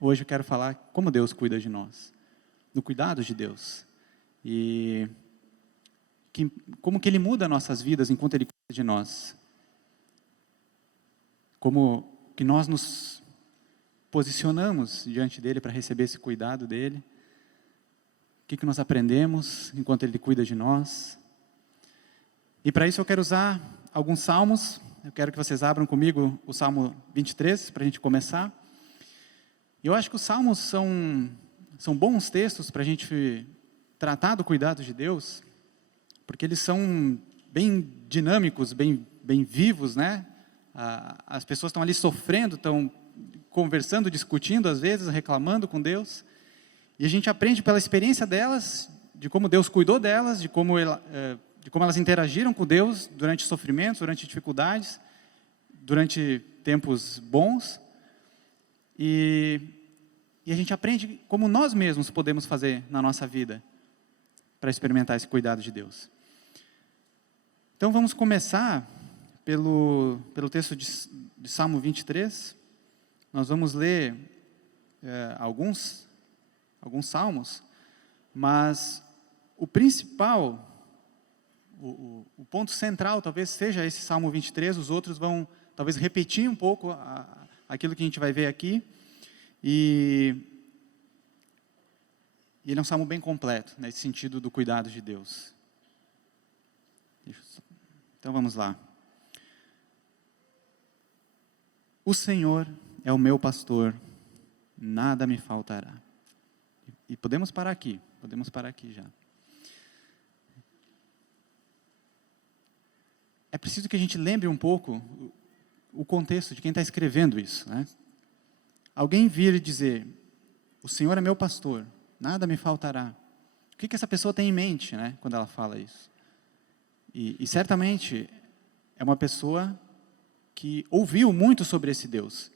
hoje eu quero falar como Deus cuida de nós, do cuidado de Deus. E como que Ele muda nossas vidas enquanto Ele cuida de nós. Como que nós nos posicionamos diante dEle para receber esse cuidado dEle. O que nós aprendemos enquanto Ele cuida de nós. E para isso eu quero usar alguns salmos. Eu quero que vocês abram comigo o Salmo 23, para a gente começar. E eu acho que os salmos são bons textos para a gente tratar do cuidado de Deus, porque eles são bem dinâmicos, bem vivos, né? As pessoas estão ali sofrendo, estão conversando, discutindo, às vezes, reclamando com Deus. E a gente aprende pela experiência delas, de como Deus cuidou delas, de como elas interagiram com Deus durante sofrimentos, durante dificuldades, durante tempos bons. E a gente aprende como nós mesmos podemos fazer na nossa vida para experimentar esse cuidado de Deus. Então vamos começar pelo texto de Salmo 23. Nós vamos ler alguns salmos, mas o principal, o ponto central talvez seja esse Salmo 23, os outros vão talvez repetir um pouco aquilo que a gente vai ver aqui, e ele é um salmo bem completo, nesse sentido do cuidado de Deus. Então vamos lá. O Senhor é o meu pastor, nada me faltará. E podemos parar aqui já. É preciso que a gente lembre um pouco o contexto de quem está escrevendo isso, né? Alguém vir e dizer, o Senhor é meu pastor, nada me faltará. O que essa pessoa tem em mente, né, quando ela fala isso? E certamente é uma pessoa que ouviu muito sobre esse Deus.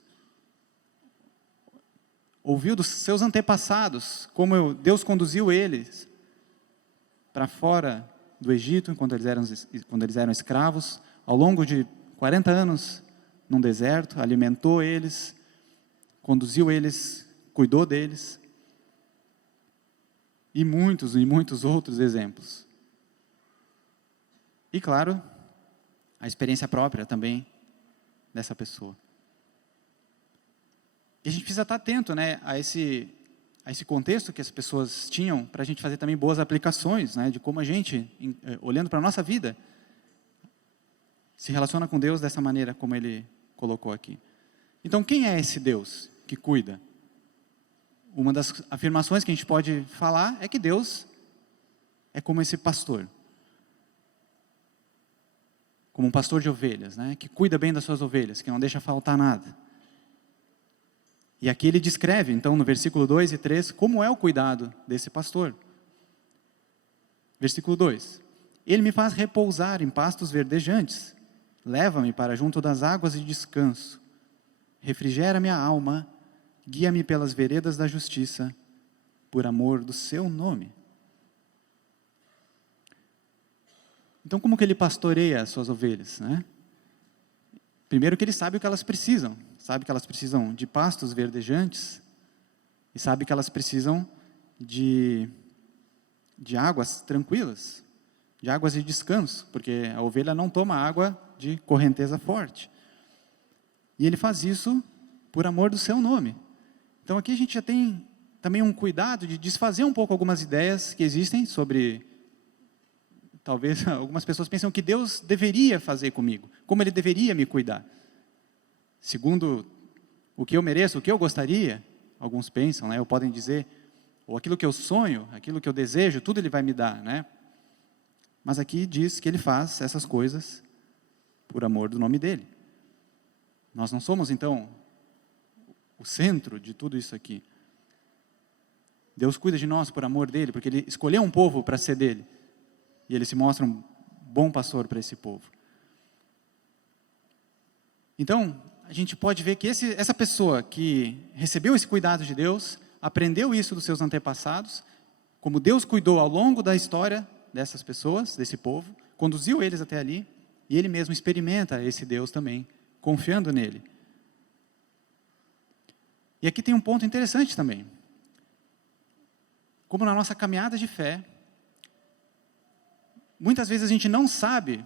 Ouviu dos seus antepassados, como Deus conduziu eles para fora do Egito, quando eles eram escravos, ao longo de 40 anos num deserto, alimentou eles, conduziu eles, cuidou deles, e muitos outros exemplos. E claro, a experiência própria também dessa pessoa. E a gente precisa estar atento, né, a esse contexto que as pessoas tinham, para a gente fazer também boas aplicações, né, de como a gente, olhando para a nossa vida, se relaciona com Deus dessa maneira como Ele colocou aqui. Então, quem é esse Deus que cuida? Uma das afirmações que a gente pode falar é que Deus é como esse pastor. Como um pastor de ovelhas, né, que cuida bem das suas ovelhas, que não deixa faltar nada. E aqui ele descreve, então, no versículo 2 e 3, como é o cuidado desse pastor. Versículo 2. Ele me faz repousar em pastos verdejantes, leva-me para junto das águas de descanso, refrigera minha alma, guia-me pelas veredas da justiça, por amor do seu nome. Então, como que ele pastoreia as suas ovelhas, né? Primeiro que ele sabe o que elas precisam. Sabe que elas precisam de pastos verdejantes. E sabe que elas precisam de águas tranquilas. De águas de descanso. Porque a ovelha não toma água de correnteza forte. E ele faz isso por amor do seu nome. Então aqui a gente já tem também um cuidado de desfazer um pouco algumas ideias que existem sobre... Talvez algumas pessoas pensam que Deus deveria fazer comigo, como Ele deveria me cuidar. Segundo o que eu mereço, o que eu gostaria, alguns pensam, né, ou podem dizer, ou aquilo que eu sonho, aquilo que eu desejo, tudo Ele vai me dar, né? Mas aqui diz que Ele faz essas coisas por amor do nome dEle. Nós não somos, então, o centro de tudo isso aqui. Deus cuida de nós por amor dEle, porque Ele escolheu um povo para ser dEle. E Ele se mostra um bom pastor para esse povo. Então, a gente pode ver que essa pessoa que recebeu esse cuidado de Deus, aprendeu isso dos seus antepassados, como Deus cuidou ao longo da história dessas pessoas, desse povo, conduziu eles até ali, e ele mesmo experimenta esse Deus também, confiando nele. E aqui tem um ponto interessante também. Como na nossa caminhada de fé, muitas vezes a gente não sabe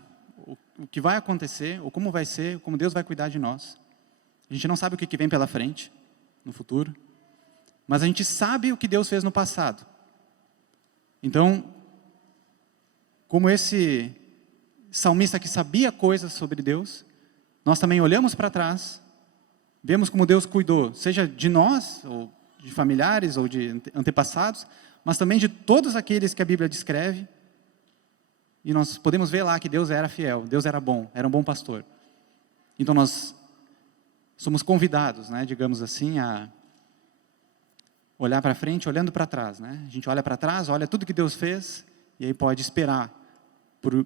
o que vai acontecer, ou como vai ser, como Deus vai cuidar de nós. A gente não sabe o que vem pela frente, no futuro. Mas a gente sabe o que Deus fez no passado. Então, como esse salmista que sabia coisas sobre Deus, nós também olhamos para trás, vemos como Deus cuidou, seja de nós, ou de familiares, ou de antepassados, mas também de todos aqueles que a Bíblia descreve, e nós podemos ver lá que Deus era fiel, Deus era bom, era um bom pastor. Então nós somos convidados, né, digamos assim, a olhar para frente, olhando para trás, né? A gente olha para trás, olha tudo que Deus fez, e aí pode esperar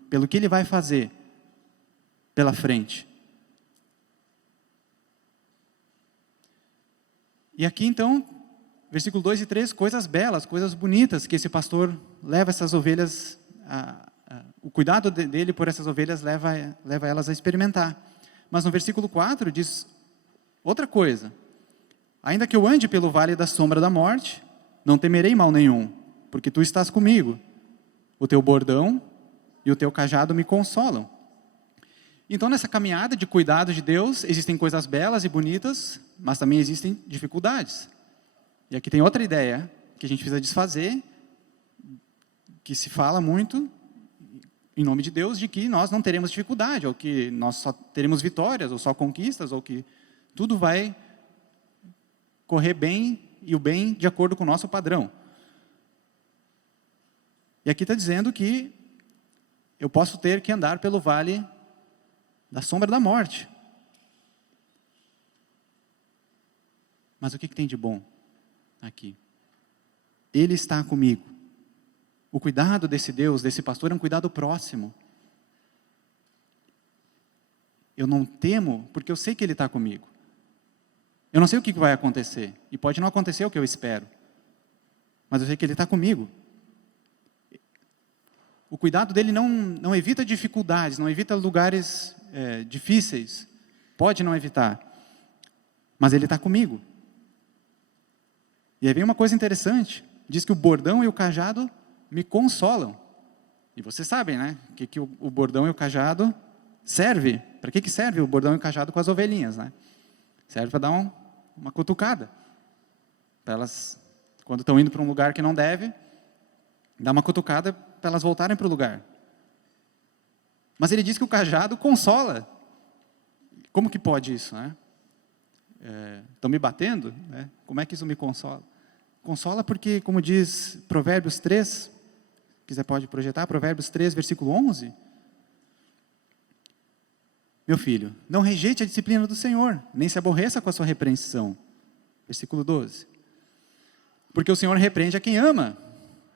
pelo que Ele vai fazer pela frente. E aqui então, versículo 2 e 3, coisas belas, coisas bonitas, que esse pastor leva essas ovelhas, o cuidado dele por essas ovelhas leva elas a experimentar. Mas no versículo 4 diz outra coisa. Ainda que eu ande pelo vale da sombra da morte, não temerei mal nenhum, porque tu estás comigo. O teu bordão e o teu cajado me consolam. Então, nessa caminhada de cuidado de Deus, existem coisas belas e bonitas, mas também existem dificuldades. E aqui tem outra ideia que a gente precisa desfazer, que se fala muito, em nome de Deus, de que nós não teremos dificuldade, ou que nós só teremos vitórias, ou só conquistas, ou que tudo vai correr bem, e o bem de acordo com o nosso padrão. E aqui está dizendo que eu posso ter que andar pelo vale da sombra da morte. Mas o que tem de bom aqui? Ele está comigo. O cuidado desse Deus, desse pastor, é um cuidado próximo. Eu não temo, porque eu sei que Ele está comigo. Eu não sei o que vai acontecer, e pode não acontecer o que eu espero, mas eu sei que Ele está comigo. O cuidado dele não evita dificuldades, não evita lugares difíceis, pode não evitar, mas Ele está comigo. E aí vem uma coisa interessante, diz que o bordão e o cajado me consolam. E vocês sabem, né, que o bordão e o cajado serve. Para que serve o bordão e o cajado com as ovelhinhas, né? Serve para dar uma cutucada. Para elas, quando estão indo para um lugar que não deve, dar uma cutucada para elas voltarem para o lugar. Mas ele diz que o cajado consola. Como que pode isso, né? Estão me batendo, né? Como é que isso me consola? Consola porque, como diz Provérbios 3, se quiser pode projetar, Provérbios 3, versículo 11. Meu filho, não rejeite a disciplina do Senhor, nem se aborreça com a sua repreensão. Versículo 12. Porque o Senhor repreende a quem ama,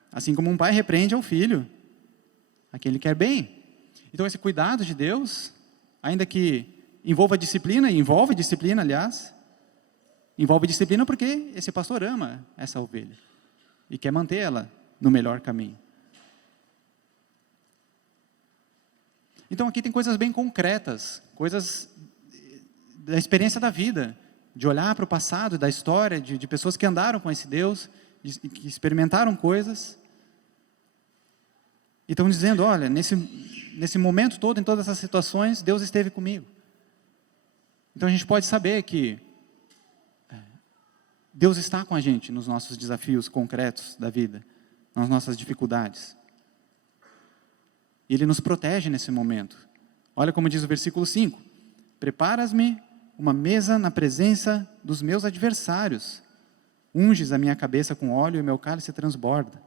assim como um pai repreende ao filho, a quem ele quer bem. Então esse cuidado de Deus, ainda que envolva disciplina, e envolve disciplina, aliás, envolve disciplina porque esse pastor ama essa ovelha e quer mantê-la no melhor caminho. Então aqui tem coisas bem concretas, coisas da experiência da vida, de olhar para o passado, da história, de pessoas que andaram com esse Deus, que experimentaram coisas, e estão dizendo, olha, nesse momento todo, em todas essas situações, Deus esteve comigo. Então a gente pode saber que Deus está com a gente nos nossos desafios concretos da vida, nas nossas dificuldades. E Ele nos protege nesse momento. Olha como diz o versículo 5. Preparas-me uma mesa na presença dos meus adversários. Unges a minha cabeça com óleo e meu cálice transborda.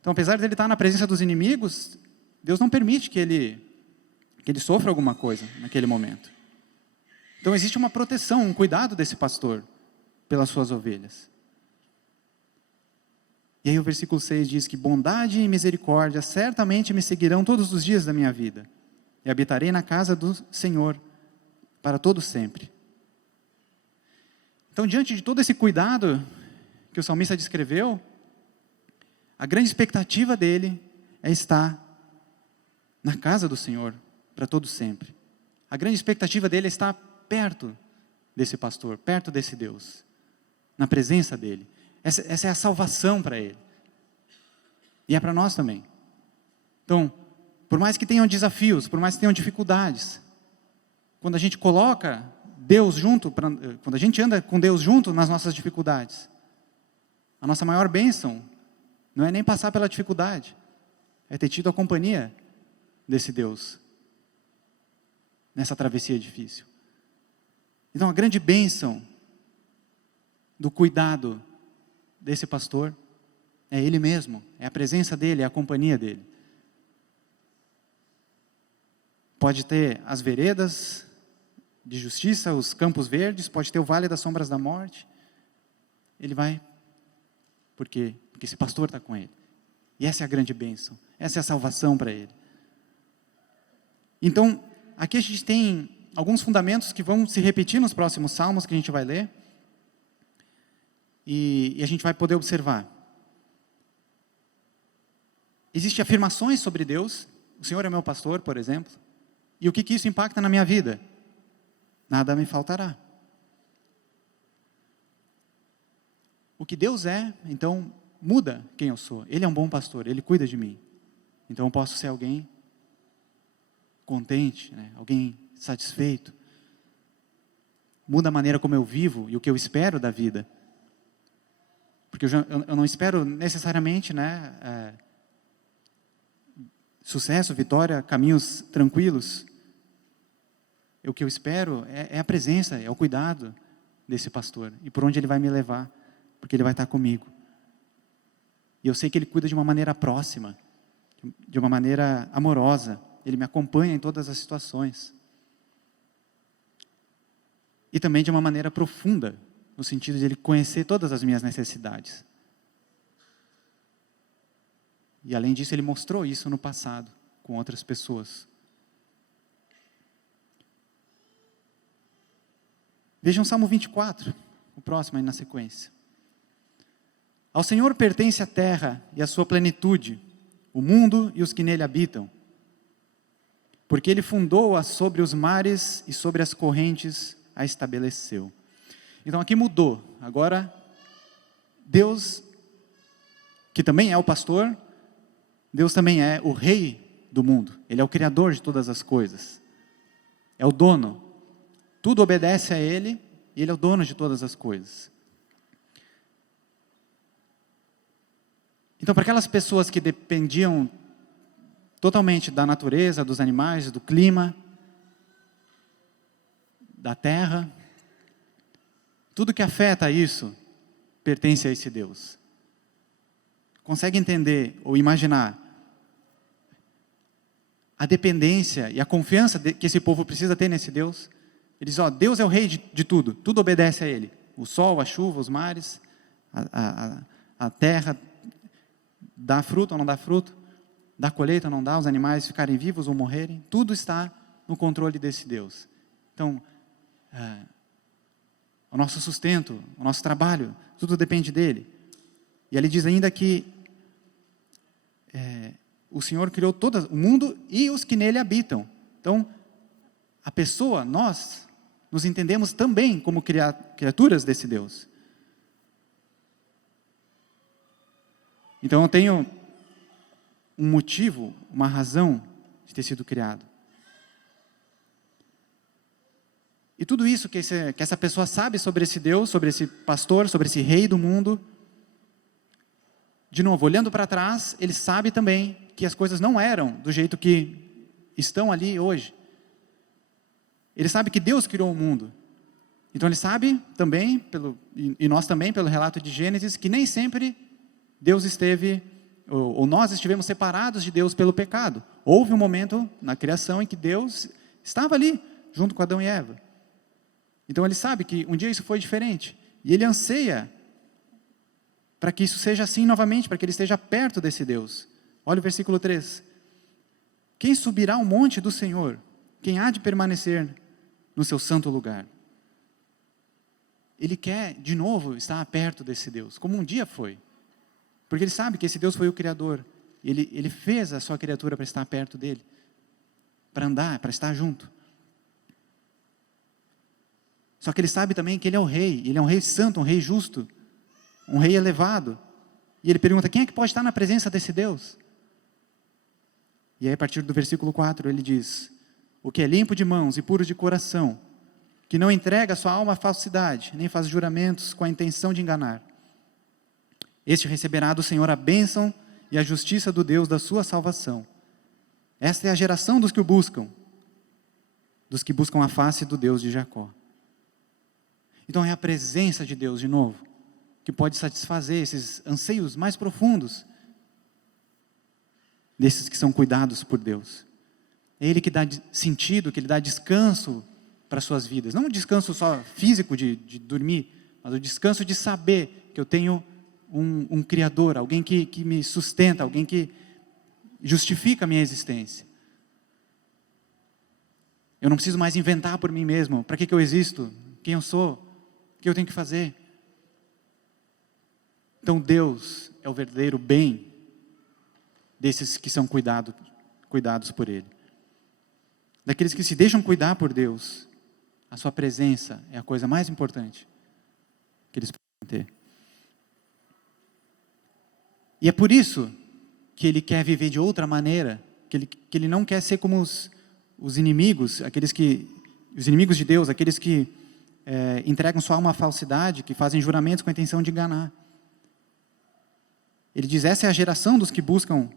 Então, apesar de ele estar na presença dos inimigos, Deus não permite que ele sofra alguma coisa naquele momento. Então, existe uma proteção, um cuidado desse pastor pelas suas ovelhas. E aí o versículo 6 diz que bondade e misericórdia certamente me seguirão todos os dias da minha vida, e habitarei na casa do Senhor para todo sempre. Então, diante de todo esse cuidado que o salmista descreveu, a grande expectativa dele é estar na casa do Senhor para todo sempre. A grande expectativa dele é estar perto desse pastor, perto desse Deus. na presença dEle. Essa é a salvação para ele. E é para nós também. Então, por mais que tenham desafios, por mais que tenham dificuldades, quando a gente coloca Deus junto, quando a gente anda com Deus junto nas nossas dificuldades, a nossa maior bênção não é nem passar pela dificuldade, é ter tido a companhia desse Deus nessa travessia difícil. Então, a grande bênção do cuidado desse pastor é Ele mesmo, é a presença dEle, é a companhia dEle. Pode ter as veredas de justiça, os campos verdes, pode ter o vale das sombras da morte. Ele vai, porque esse pastor está com ele. E essa é a grande bênção, essa é a salvação para ele. Então, aqui a gente tem alguns fundamentos que vão se repetir nos próximos salmos que a gente vai ler. E a gente vai poder observar. Existem afirmações sobre Deus. O Senhor é meu pastor, por exemplo. E o que isso impacta na minha vida? Nada me faltará. O que Deus é, então, muda quem eu sou. Ele é um bom pastor, Ele cuida de mim. Então eu posso ser alguém contente, né? Alguém satisfeito. Muda a maneira como eu vivo e o que eu espero da vida. Porque eu não espero necessariamente, né, sucesso, vitória, caminhos tranquilos. O que eu espero é a presença, é o cuidado desse pastor. E por onde ele vai me levar, porque ele vai estar comigo. E eu sei que ele cuida de uma maneira próxima, de uma maneira amorosa. Ele me acompanha em todas as situações. E também de uma maneira profunda, no sentido de Ele conhecer todas as minhas necessidades. E além disso, Ele mostrou isso no passado, com outras pessoas. Vejam o Salmo 24, o próximo aí na sequência. Ao Senhor pertence a terra e a sua plenitude, o mundo e os que nele habitam. Porque Ele fundou-a sobre os mares e sobre as correntes a estabeleceu. Então aqui mudou. Agora, Deus, que também é o pastor, Deus também é o rei do mundo. Ele é o criador de todas as coisas. É o dono. Tudo obedece a Ele e Ele é o dono de todas as coisas. Então, para aquelas pessoas que dependiam totalmente da natureza, dos animais, do clima, da terra, tudo que afeta isso pertence a esse Deus. Consegue entender ou imaginar a dependência e a confiança que esse povo precisa ter nesse Deus? Ele diz, Deus é o rei de tudo, tudo obedece a Ele. O sol, a chuva, os mares, a terra, dá fruto ou não dá fruto, dá colheita ou não dá, os animais ficarem vivos ou morrerem, tudo está no controle desse Deus. Então, o nosso sustento, o nosso trabalho, tudo depende dele. E ele diz ainda que o Senhor criou todo o mundo e os que nele habitam. Então, a pessoa, nós, nos entendemos também como criaturas desse Deus. Então, eu tenho um motivo, uma razão de ter sido criado. E tudo isso que essa pessoa sabe sobre esse Deus, sobre esse pastor, sobre esse rei do mundo, de novo, olhando para trás, ele sabe também que as coisas não eram do jeito que estão ali hoje. Ele sabe que Deus criou o mundo. Então ele sabe também, e nós também, pelo relato de Gênesis, que nem sempre Deus esteve, ou nós estivemos separados de Deus pelo pecado. Houve um momento na criação em que Deus estava ali, junto com Adão e Eva. Então ele sabe que um dia isso foi diferente. E ele anseia para que isso seja assim novamente, para que ele esteja perto desse Deus. Olha o versículo 3. Quem subirá ao monte do Senhor? Quem há de permanecer no seu santo lugar? Ele quer, de novo, estar perto desse Deus, como um dia foi. Porque ele sabe que esse Deus foi o Criador. Ele fez a sua criatura para estar perto dele, para andar, para estar junto. Só que ele sabe também que ele é o rei. Ele é um rei santo, um rei justo, um rei elevado. E ele pergunta, quem é que pode estar na presença desse Deus? E aí a partir do versículo 4 ele diz, o que é limpo de mãos e puro de coração, que não entrega sua alma à falsidade, nem faz juramentos com a intenção de enganar. Este receberá do Senhor a bênção e a justiça do Deus da sua salvação. Esta é a geração dos que o buscam, dos que buscam a face do Deus de Jacó. Então é a presença de Deus, de novo, que pode satisfazer esses anseios mais profundos desses que são cuidados por Deus. É Ele que dá sentido, que Ele dá descanso para as suas vidas. Não um descanso só físico de dormir, mas o descanso de saber que eu tenho um Criador, alguém que me sustenta, alguém que justifica a minha existência. Eu não preciso mais inventar por mim mesmo. Para que eu existo? Quem eu sou? O que eu tenho que fazer? Então Deus é o verdadeiro bem desses que são cuidados por Ele. Daqueles que se deixam cuidar por Deus, a sua presença é a coisa mais importante que eles podem ter. E é por isso que Ele quer viver de outra maneira, que ele não quer ser como os inimigos, os inimigos de Deus, aqueles que entregam sua alma à falsidade, que fazem juramentos com a intenção de enganar. Ele diz, essa é a geração dos que buscam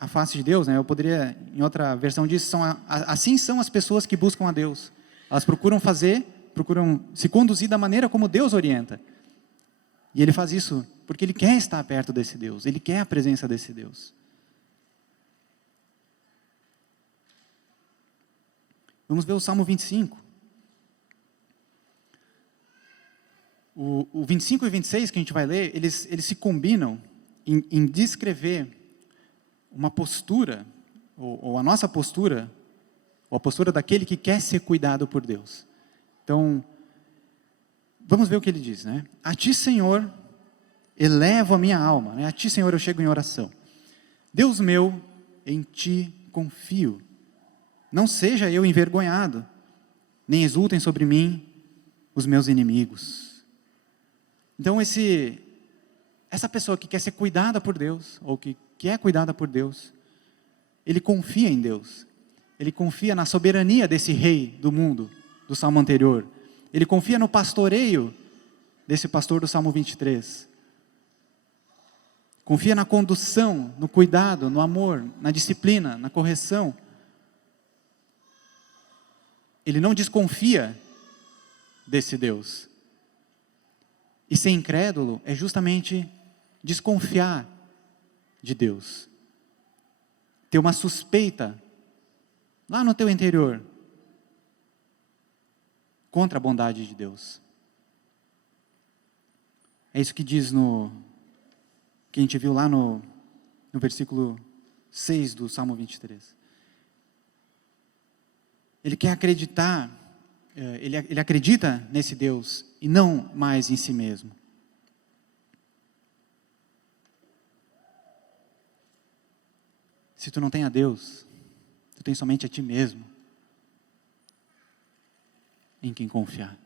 a face de Deus, né? Eu poderia, em outra versão disso, assim são as pessoas que buscam a Deus. Elas procuram se conduzir da maneira como Deus orienta. E Ele faz isso porque Ele quer estar perto desse Deus, Ele quer a presença desse Deus. Vamos ver o Salmo 25. O 25 e 26 que a gente vai ler, eles se combinam em descrever uma postura, ou a nossa postura, ou a postura daquele que quer ser cuidado por Deus. Então, vamos ver o que ele diz, né? A Ti, Senhor, elevo a minha alma, né? A Ti, Senhor, eu chego em oração. Deus meu, em Ti confio. Não seja eu envergonhado, nem exultem sobre mim os meus inimigos. Então, essa pessoa que quer ser cuidada por Deus, ou que é cuidada por Deus, ele confia em Deus. Ele confia na soberania desse rei do mundo, do Salmo anterior. Ele confia no pastoreio desse pastor do Salmo 23. Confia na condução, no cuidado, no amor, na disciplina, na correção. Ele não desconfia desse Deus. E ser incrédulo é justamente desconfiar de Deus. Ter uma suspeita lá no teu interior contra a bondade de Deus. É isso que diz que a gente viu lá no versículo 6 do Salmo 23. Ele quer acreditar, ele acredita nesse Deus e não mais em si mesmo. Se tu não tem a Deus, tu tem somente a ti mesmo em quem confiar.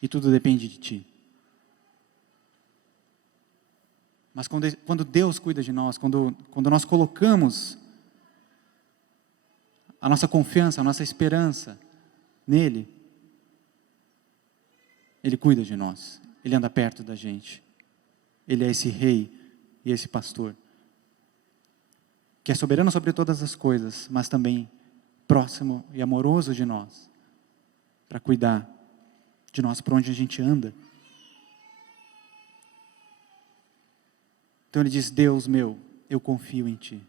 E tudo depende de ti. Mas quando Deus cuida de nós, quando nós colocamos a nossa confiança, a nossa esperança nele, Ele cuida de nós, Ele anda perto da gente. Ele é esse rei e esse pastor, que é soberano sobre todas as coisas, mas também próximo e amoroso de nós, para cuidar de nós por onde a gente anda. Então ele diz, Deus meu, eu confio em Ti.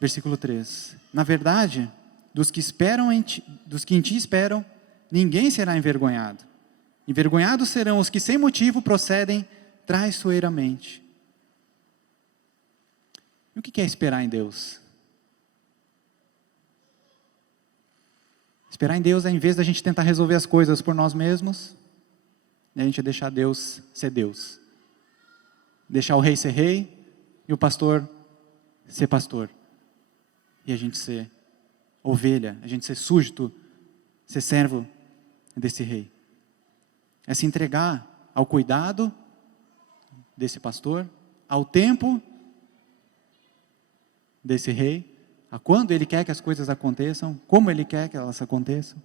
Versículo 3. Na verdade, dos que em Ti esperam, ninguém será envergonhado. Envergonhados serão os que sem motivo procedem traiçoeiramente. E o que é esperar em Deus? Esperar em Deus é, em vez da gente tentar resolver as coisas por nós mesmos, a gente deixar Deus ser Deus. Deixar o rei ser rei e o pastor ser pastor. E a gente ser ovelha, a gente ser súdito, ser servo desse rei. É se entregar ao cuidado desse pastor, ao tempo desse rei, a quando ele quer que as coisas aconteçam, como ele quer que elas aconteçam,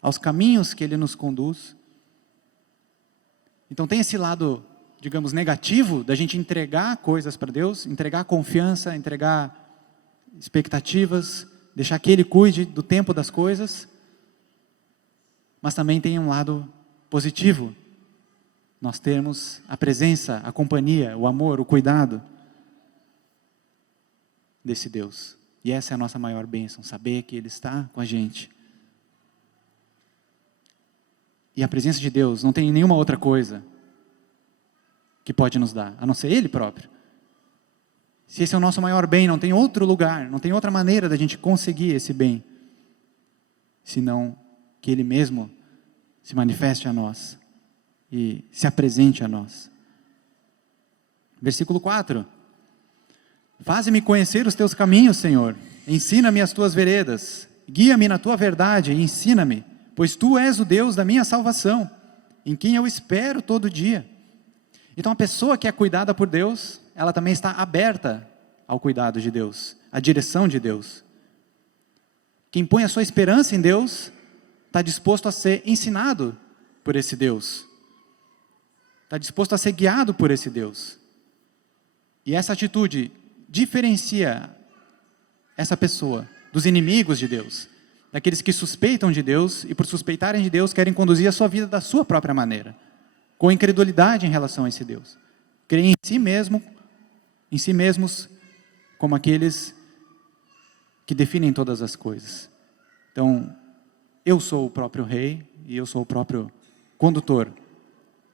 aos caminhos que ele nos conduz. Então tem esse lado, digamos, negativo da gente entregar coisas para Deus, entregar confiança, entregar expectativas, deixar que Ele cuide do tempo das coisas, mas também tem um lado positivo, nós termos a presença, a companhia, o amor, o cuidado desse Deus. E essa é a nossa maior bênção, saber que Ele está com a gente. E a presença de Deus não tem nenhuma outra coisa que pode nos dar, a não ser Ele próprio. Se esse é o nosso maior bem, não tem outro lugar, não tem outra maneira da gente conseguir esse bem, senão que Ele mesmo se manifeste a nós e se apresente a nós. Versículo 4. Faze-me conhecer os teus caminhos, Senhor, ensina-me as tuas veredas, guia-me na tua verdade e ensina-me, pois tu és o Deus da minha salvação, em quem eu espero todo dia. Então a pessoa que é cuidada por Deus, ela também está aberta ao cuidado de Deus, à direção de Deus. Quem põe a sua esperança em Deus, está disposto a ser ensinado por esse Deus. Está disposto a ser guiado por esse Deus. E essa atitude diferencia essa pessoa dos inimigos de Deus, daqueles que suspeitam de Deus e por suspeitarem de Deus querem conduzir a sua vida da sua própria maneira, com incredulidade em relação a esse Deus. Creem em si mesmos como aqueles que definem todas as coisas. Então, eu sou o próprio rei e eu sou o próprio condutor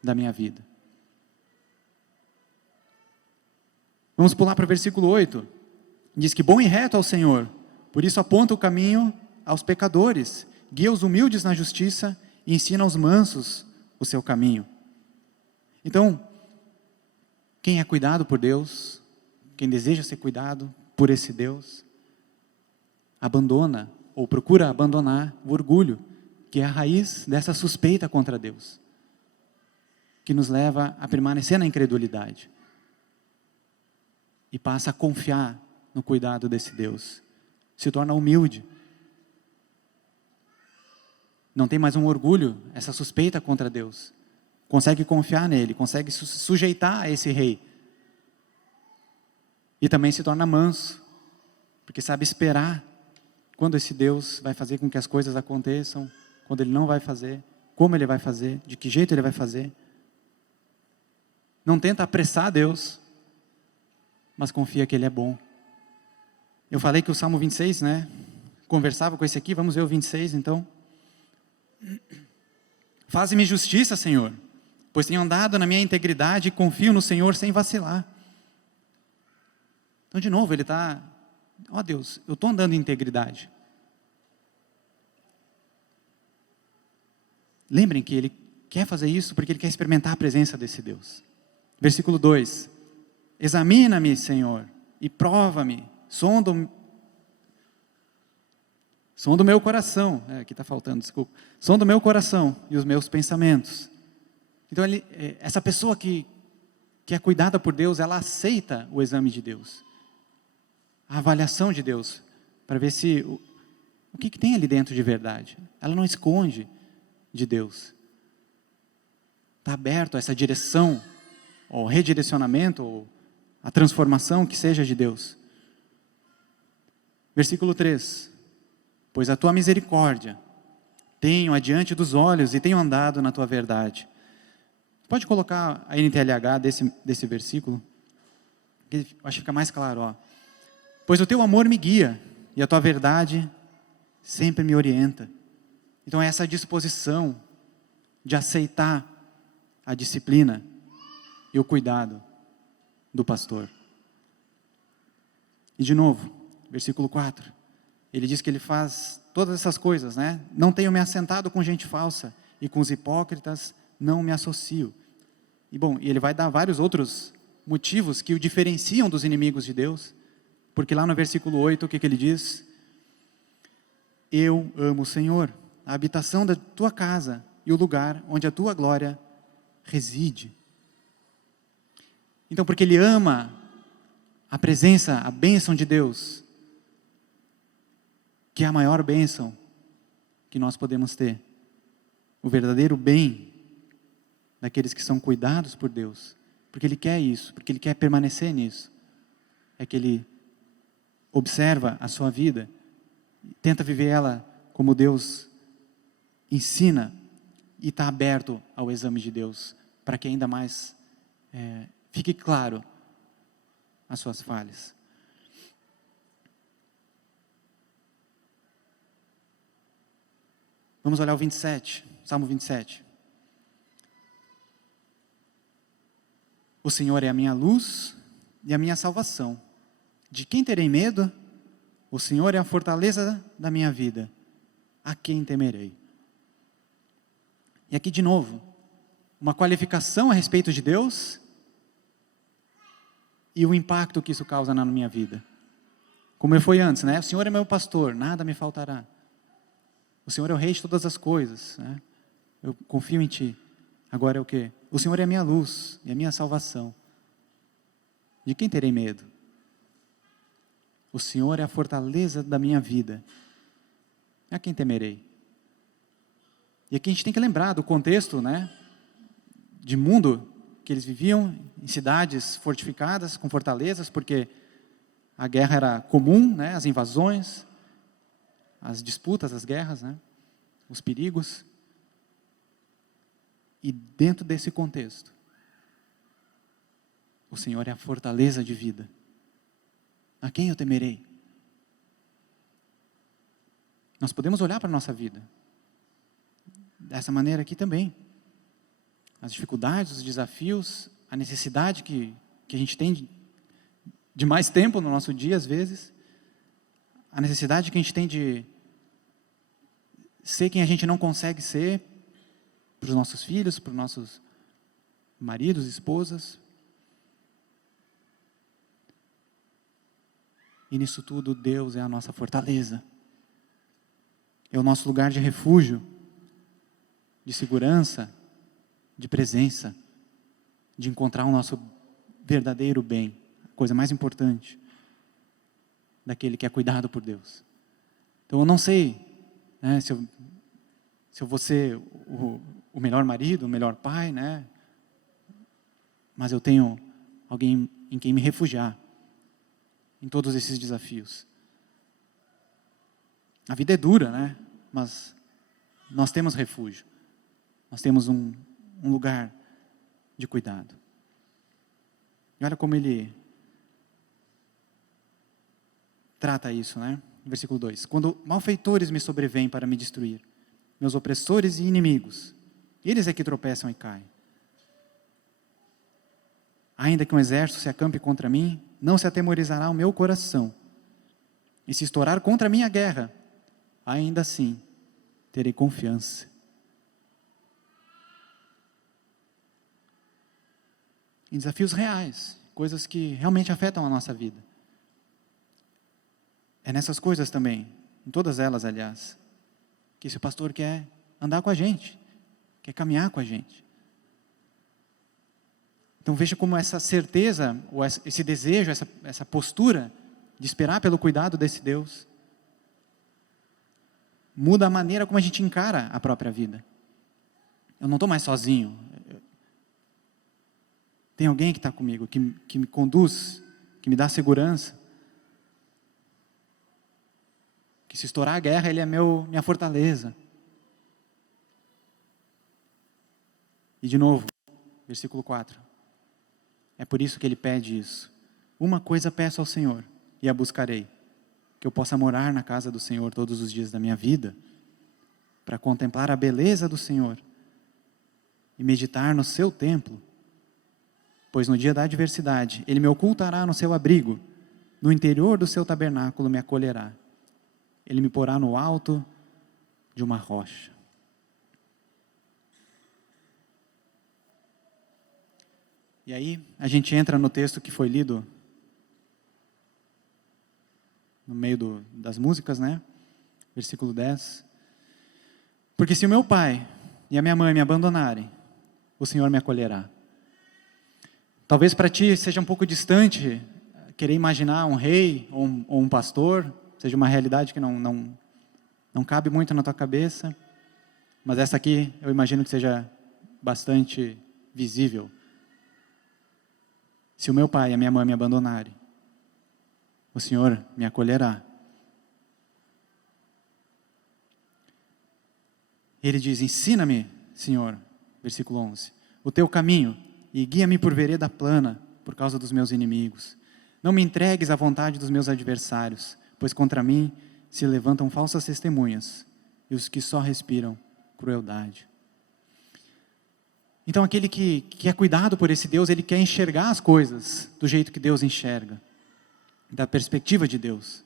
da minha vida. Vamos pular para o versículo 8. Diz que bom e reto é o Senhor, por isso aponta o caminho aos pecadores, guia os humildes na justiça e ensina aos mansos o seu caminho. Então, quem é cuidado por Deus, quem deseja ser cuidado por esse Deus, abandona ou procura abandonar o orgulho, que é a raiz dessa suspeita contra Deus, que nos leva a permanecer na incredulidade e passa a confiar no cuidado desse Deus, se torna humilde, não tem mais um orgulho, essa suspeita contra Deus, consegue confiar nele, consegue se sujeitar a esse rei, e também se torna manso, porque sabe esperar quando esse Deus vai fazer com que as coisas aconteçam, quando Ele não vai fazer, como Ele vai fazer, de que jeito Ele vai fazer. Não tenta apressar Deus, mas confia que Ele é bom. Eu falei que o Salmo 26, conversava com esse aqui, vamos ver o 26 então. Faze-me justiça, Senhor, pois tenho andado na minha integridade e confio no Senhor sem vacilar. Então, de novo, ele está, Deus, eu estou andando em integridade. Lembrem que ele quer fazer isso porque ele quer experimentar a presença desse Deus. Versículo 2. Examina-me, Senhor, e prova-me, sonda o meu coração. Aqui está faltando, desculpa. Sonda o meu coração e os meus pensamentos. Então, essa pessoa que é cuidada por Deus, ela aceita o exame de Deus. A avaliação de Deus, para ver se o que tem ali dentro de verdade. Ela não esconde de Deus. Está aberto a essa direção, ou redirecionamento, ou a transformação que seja de Deus. Versículo 3. Pois a tua misericórdia tenho adiante dos olhos e tenho andado na tua verdade. Pode colocar a NTLH desse versículo? Eu acho que fica mais claro, Pois o teu amor me guia, e a tua verdade sempre me orienta. Então é essa disposição de aceitar a disciplina e o cuidado do pastor. E de novo, versículo 4, ele diz que ele faz todas essas coisas, Não tenho me assentado com gente falsa, e com os hipócritas não me associo. E ele vai dar vários outros motivos que o diferenciam dos inimigos de Deus, porque lá no versículo 8, o que ele diz? eu amo o Senhor, a habitação da tua casa e o lugar onde a tua glória reside. Então, porque ele ama a presença, a bênção de Deus, que é a maior bênção que nós podemos ter, o verdadeiro bem daqueles que são cuidados por Deus, porque Ele quer isso, porque Ele quer permanecer nisso, é que Ele observa a sua vida, tenta viver ela como Deus ensina, e está aberto ao exame de Deus, para que ainda mais fique claro as suas falhas. Vamos olhar o 27, Salmo 27. O Senhor é a minha luz e a minha salvação. De quem terei medo? O Senhor é a fortaleza da minha vida. A quem temerei? E aqui de novo, uma qualificação a respeito de Deus e o impacto que isso causa na minha vida. Como eu fui antes, né? O Senhor é meu pastor, nada me faltará. O Senhor é o rei de todas as coisas, né? Eu confio em Ti. Agora é o quê? O Senhor é a minha luz e a minha salvação. De quem terei medo? O Senhor é a fortaleza da minha vida. A quem temerei? E aqui a gente tem que lembrar do contexto, né, de mundo que eles viviam, em cidades fortificadas, com fortalezas, porque a guerra era comum, né, as invasões, as disputas, as guerras, né, os perigos. E dentro desse contexto, o Senhor é a fortaleza de vida. A quem eu temerei? Nós podemos olhar para a nossa vida dessa maneira aqui também. As dificuldades, os desafios, a necessidade que a gente tem de mais tempo no nosso dia, às vezes. A necessidade que a gente tem de ser quem a gente não consegue ser para os nossos filhos, para os nossos maridos, esposas. E nisso tudo, Deus é a nossa fortaleza. É o nosso lugar de refúgio, de segurança, de presença, de encontrar o nosso verdadeiro bem, a coisa mais importante, daquele que é cuidado por Deus. Então eu não sei, né, se eu vou ser o melhor marido, o melhor pai, né, mas eu tenho alguém em quem me refugiar, em todos esses desafios. A vida é dura, né, mas nós temos refúgio, nós temos um lugar de cuidado. E olha como ele trata isso, né? Versículo 2. Quando malfeitores me sobrevêm para me destruir, meus opressores e inimigos, eles é que tropeçam e caem. Ainda que um exército se acampe contra mim, não se atemorizará o meu coração. E se estourar contra mim a guerra, ainda assim terei confiança. Em desafios reais, coisas que realmente afetam a nossa vida. É nessas coisas também, em todas elas, aliás, que esse pastor quer andar com a gente, quer caminhar com a gente. Então veja como essa certeza, ou esse desejo, essa postura de esperar pelo cuidado desse Deus, muda a maneira como a gente encara a própria vida. Eu não estou mais sozinho. Tem alguém que está comigo, que me conduz, que me dá segurança. Que se estourar a guerra, Ele é minha fortaleza. E de novo, versículo 4. É por isso que ele pede isso. Uma coisa peço ao Senhor, e a buscarei, que eu possa morar na casa do Senhor todos os dias da minha vida, para contemplar a beleza do Senhor, e meditar no seu templo. Pois no dia da adversidade, Ele me ocultará no seu abrigo, no interior do seu tabernáculo me acolherá. Ele me porá no alto de uma rocha. E aí, a gente entra no texto que foi lido no meio das músicas, né? versículo 10. Porque se o meu pai e a minha mãe me abandonarem, o Senhor me acolherá. Talvez para ti seja um pouco distante querer imaginar um rei ou um pastor, seja uma realidade que não cabe muito na tua cabeça, mas essa aqui eu imagino que seja bastante visível. Se o meu pai e a minha mãe me abandonarem, o Senhor me acolherá. Ele diz: ensina-me, Senhor, versículo 11, o teu caminho e guia-me por vereda plana por causa dos meus inimigos. Não me entregues à vontade dos meus adversários, pois contra mim se levantam falsas testemunhas e os que só respiram crueldade. Então aquele que é cuidado por esse Deus, ele quer enxergar as coisas do jeito que Deus enxerga, da perspectiva de Deus.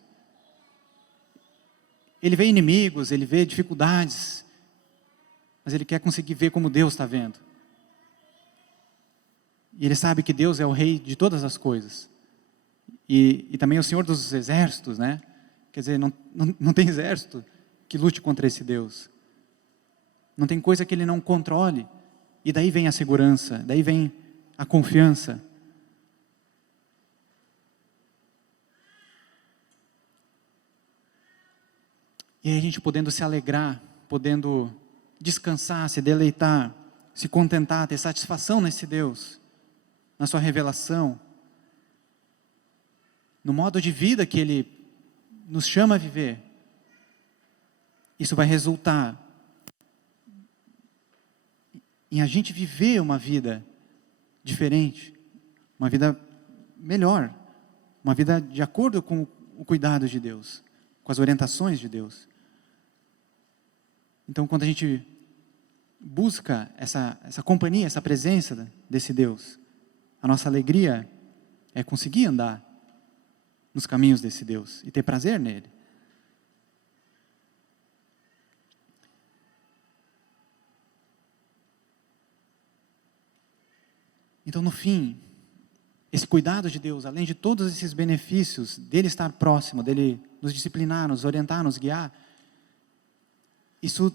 Ele vê inimigos, ele vê dificuldades, mas ele quer conseguir ver como Deus está vendo. E ele sabe que Deus é o rei de todas as coisas. E também o Senhor dos exércitos, né? Quer dizer, não tem exército que lute contra esse Deus. Não tem coisa que ele não controle. E daí vem a segurança, daí vem a confiança. E aí a gente podendo se alegrar, podendo descansar, se deleitar, se contentar, ter satisfação nesse Deus, na sua revelação, no modo de vida que Ele nos chama a viver. Isso vai resultar em a gente viver uma vida diferente, uma vida melhor, uma vida de acordo com o cuidado de Deus, com as orientações de Deus. Então, quando a gente busca essa companhia, essa presença desse Deus, a nossa alegria é conseguir andar nos caminhos desse Deus e ter prazer nele. Então, no fim, esse cuidado de Deus, além de todos esses benefícios, dele estar próximo, dele nos disciplinar, nos orientar, nos guiar, isso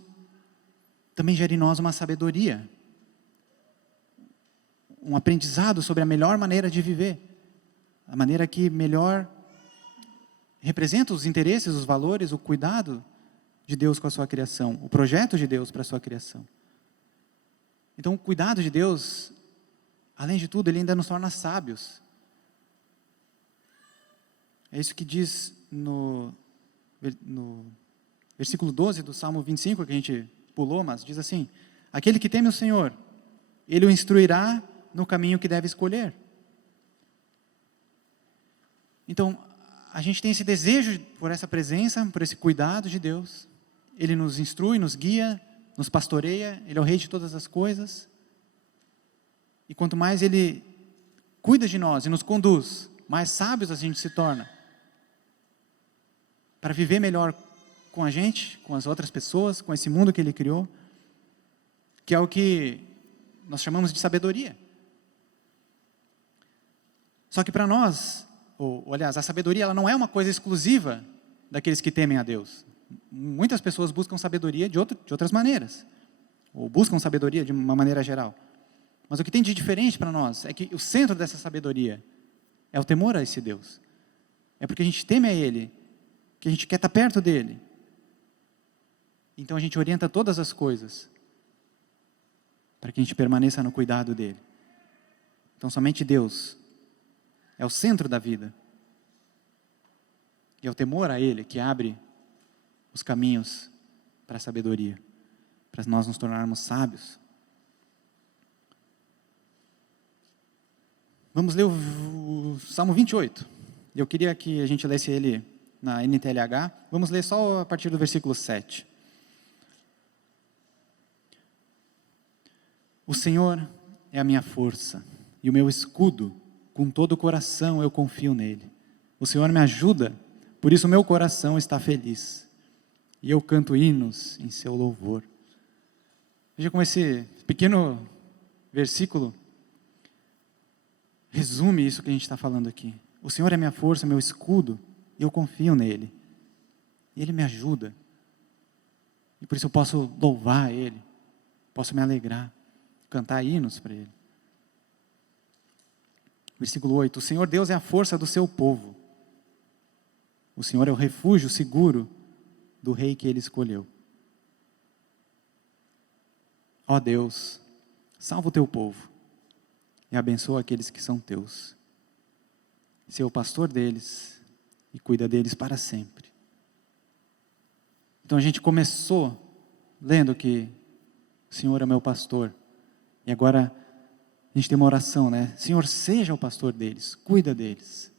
também gera em nós uma sabedoria, um aprendizado sobre a melhor maneira de viver, a maneira que melhor representa os interesses, os valores, o cuidado de Deus com a sua criação, o projeto de Deus para a sua criação. Então, o cuidado de Deus, além de tudo, ele ainda nos torna sábios. É isso que diz no versículo 12 do Salmo 25, que a gente pulou, mas diz assim: aquele que teme o Senhor, Ele o instruirá no caminho que deve escolher. Então, a gente tem esse desejo por essa presença, por esse cuidado de Deus. Ele nos instrui, nos guia, nos pastoreia, Ele é o rei de todas as coisas. E quanto mais Ele cuida de nós e nos conduz, mais sábios a gente se torna para viver melhor com a gente, com as outras pessoas, com esse mundo que Ele criou, que é o que nós chamamos de sabedoria. Só que para nós, aliás, a sabedoria ela não é uma coisa exclusiva daqueles que temem a Deus. Muitas pessoas buscam sabedoria de outras maneiras, ou buscam sabedoria de uma maneira geral. Mas o que tem de diferente para nós é que o centro dessa sabedoria é o temor a esse Deus. É porque a gente teme a Ele, que a gente quer estar perto dEle. Então a gente orienta todas as coisas para que a gente permaneça no cuidado dEle. Então somente Deus é o centro da vida. E é o temor a Ele que abre os caminhos para a sabedoria, para nós nos tornarmos sábios. Vamos ler o Salmo 28. Eu queria que a gente lesse ele na NTLH. Vamos ler só a partir do versículo 7. O Senhor é a minha força e o meu escudo, com todo o coração eu confio nele. O Senhor me ajuda, por isso o meu coração está feliz. E eu canto hinos em seu louvor. Veja como esse pequeno versículo resume isso que a gente está falando aqui. O Senhor é minha força, meu escudo, e eu confio nele. E Ele me ajuda. E por isso eu posso louvar Ele, posso me alegrar, cantar hinos para Ele. Versículo 8, o Senhor Deus é a força do seu povo. O Senhor é o refúgio seguro do rei que Ele escolheu. Ó Deus, salva o teu povo e abençoa aqueles que são teus. Ser o pastor deles e cuida deles para sempre. Então a gente começou lendo que o Senhor é meu pastor. E agora a gente tem uma oração, né? Senhor, seja o pastor deles, cuida deles.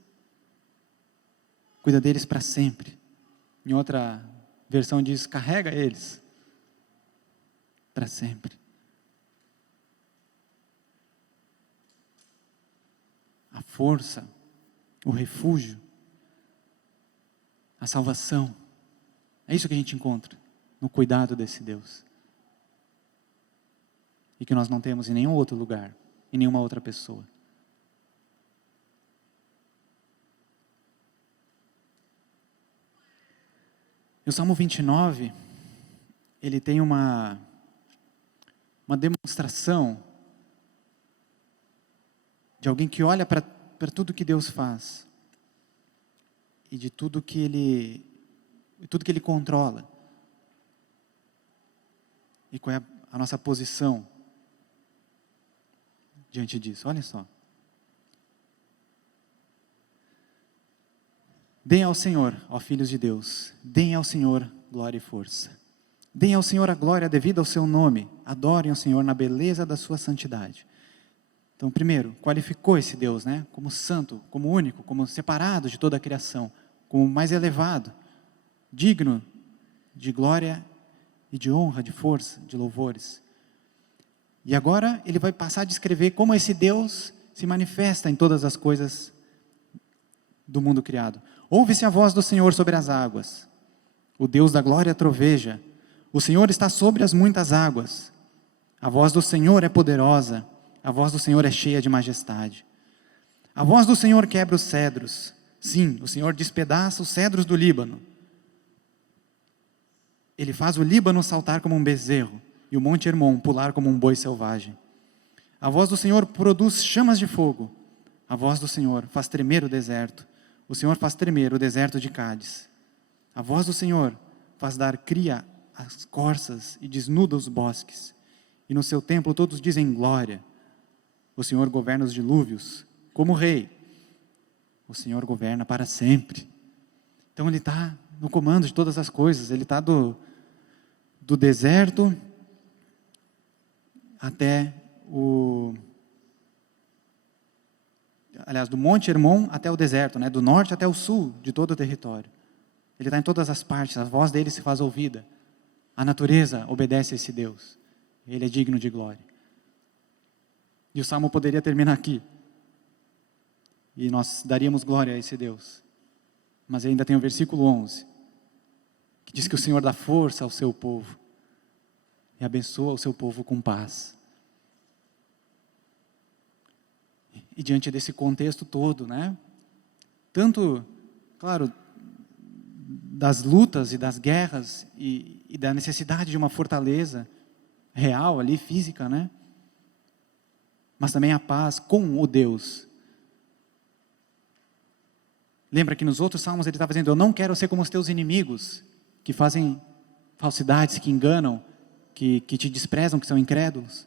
Cuida deles para sempre. Em outra versão diz, carrega eles para sempre. A força, o refúgio, a salvação. É isso que a gente encontra no cuidado desse Deus. E que nós não temos em nenhum outro lugar, em nenhuma outra pessoa. E o Salmo 29, ele tem uma demonstração de alguém que olha para tudo que Deus faz e de tudo que Ele controla. E qual é a nossa posição diante disso? Olha só. Deem ao Senhor, ó filhos de Deus, deem ao Senhor glória e força. Deem ao Senhor a glória devida ao seu nome. Adorem o Senhor na beleza da sua santidade. Então, primeiro, qualificou esse Deus, né? Como santo, como único, como separado de toda a criação, como mais elevado, digno de glória e de honra, de força, de louvores. E agora ele vai passar a descrever como esse Deus se manifesta em todas as coisas do mundo criado. Ouve-se a voz do Senhor sobre as águas. O Deus da glória troveja. O Senhor está sobre as muitas águas. A voz do Senhor é poderosa. A voz do Senhor é cheia de majestade. A voz do Senhor quebra os cedros. Sim, o Senhor despedaça os cedros do Líbano. Ele faz o Líbano saltar como um bezerro e o monte Hermon pular como um boi selvagem. A voz do Senhor produz chamas de fogo. A voz do Senhor faz tremer o deserto. O Senhor faz tremer o deserto de Cádiz. A voz do Senhor faz dar cria às corças e desnuda os bosques. E no seu templo todos dizem glória. O Senhor governa os dilúvios como rei. O Senhor governa para sempre. Então Ele está no comando de todas as coisas. Ele está do deserto até do Monte Hermon até o deserto, né? Do norte até o sul de todo o território. Ele está em todas as partes, a voz dele se faz ouvida. A natureza obedece a esse Deus. Ele é digno de glória. E o Salmo poderia terminar aqui. E nós daríamos glória a esse Deus. Mas ainda tem o versículo 11, que diz que o Senhor dá força ao seu povo e abençoa o seu povo com paz. E diante desse contexto todo, né? Tanto, claro, das lutas e das guerras e da necessidade de uma fortaleza real ali, física, né? Mas também a paz com o Deus. Lembra que nos outros salmos ele está dizendo, eu não quero ser como os teus inimigos, que fazem falsidades, que enganam, que te desprezam, que são incrédulos.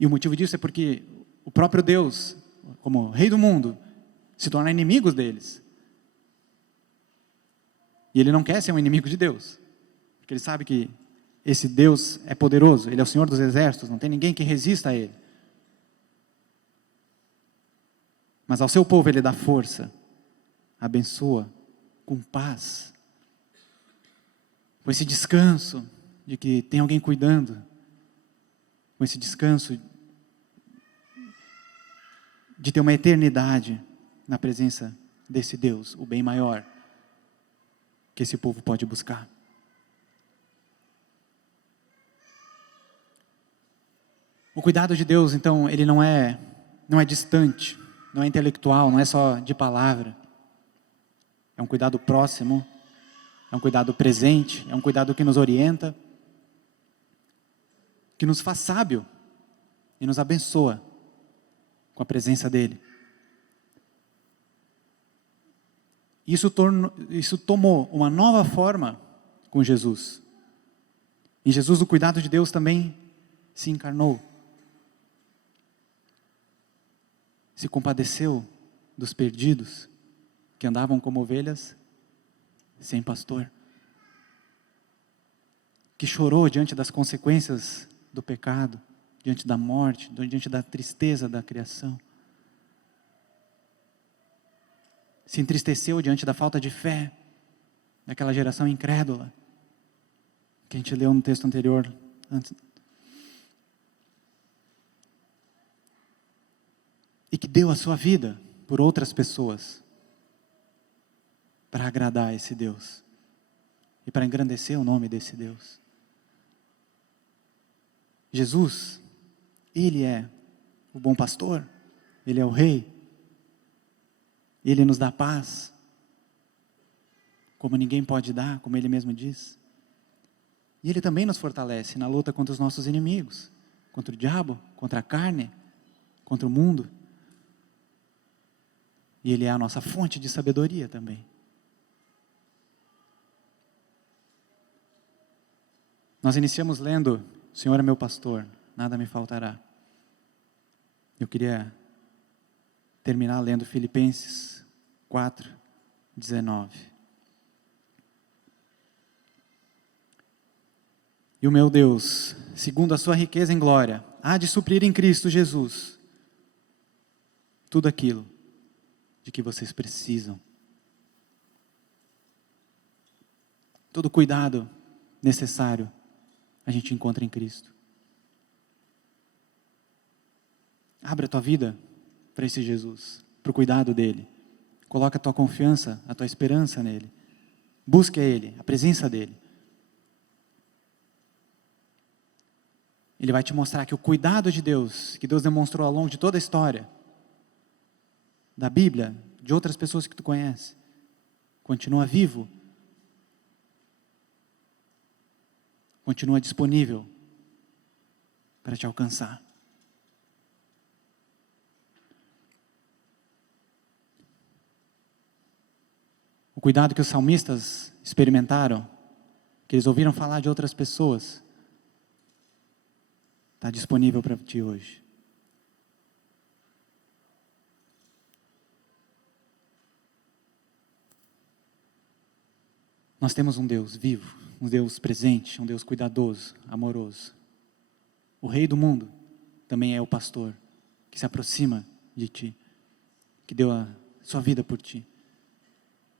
E o motivo disso é porque o próprio Deus, como rei do mundo, se torna inimigo deles. E ele não quer ser um inimigo de Deus, porque ele sabe que esse Deus é poderoso, Ele é o Senhor dos exércitos, não tem ninguém que resista a Ele. Mas ao seu povo Ele dá força, abençoa, com paz, com esse descanso de que tem alguém cuidando, com esse descanso de ter uma eternidade na presença desse Deus, o bem maior que esse povo pode buscar. O cuidado de Deus, então, ele não é distante, não é intelectual, não é só de palavra. É um cuidado próximo, É um cuidado presente, é um cuidado que nos orienta, que nos faz sábio e nos abençoa com a presença dEle. Isso tomou uma nova forma com Jesus. Em Jesus, o cuidado de Deus também se encarnou. Se compadeceu dos perdidos que andavam como ovelhas sem pastor. Que chorou diante das consequências do pecado, diante da morte, diante da tristeza da criação. Se entristeceu diante da falta de fé daquela geração incrédula, que a gente leu no texto anterior. E que deu a sua vida por outras pessoas, para agradar esse Deus, e para engrandecer o nome desse Deus. Jesus, Ele é o bom pastor, Ele é o Rei, Ele nos dá paz, como ninguém pode dar, como Ele mesmo diz. E Ele também nos fortalece na luta contra os nossos inimigos, contra o diabo, contra a carne, contra o mundo. E Ele é a nossa fonte de sabedoria também. Nós iniciamos lendo, o Senhor é meu pastor, nada me faltará. Eu queria terminar lendo Filipenses 4:19. E o meu Deus, segundo a sua riqueza em glória, há de suprir em Cristo Jesus tudo aquilo de que vocês precisam. Todo cuidado necessário a gente encontra em Cristo. Abre a tua vida para esse Jesus, para o cuidado dEle. Coloca a tua confiança, a tua esperança nele. Busque a Ele, a presença dEle. Ele vai te mostrar que o cuidado de Deus, que Deus demonstrou ao longo de toda a história, da Bíblia, de outras pessoas que tu conhece, continua vivo, continua disponível para te alcançar. O cuidado que os salmistas experimentaram, que eles ouviram falar de outras pessoas, está disponível para ti hoje. Nós temos um Deus vivo, um Deus presente, um Deus cuidadoso, amoroso. O Rei do mundo também é o pastor que se aproxima de ti, que deu a sua vida por ti,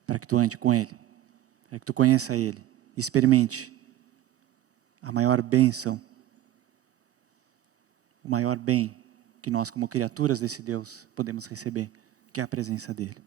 para que tu ande com Ele, para que tu conheça Ele, e experimente a maior bênção, o maior bem que nós como criaturas desse Deus podemos receber, que é a presença dEle.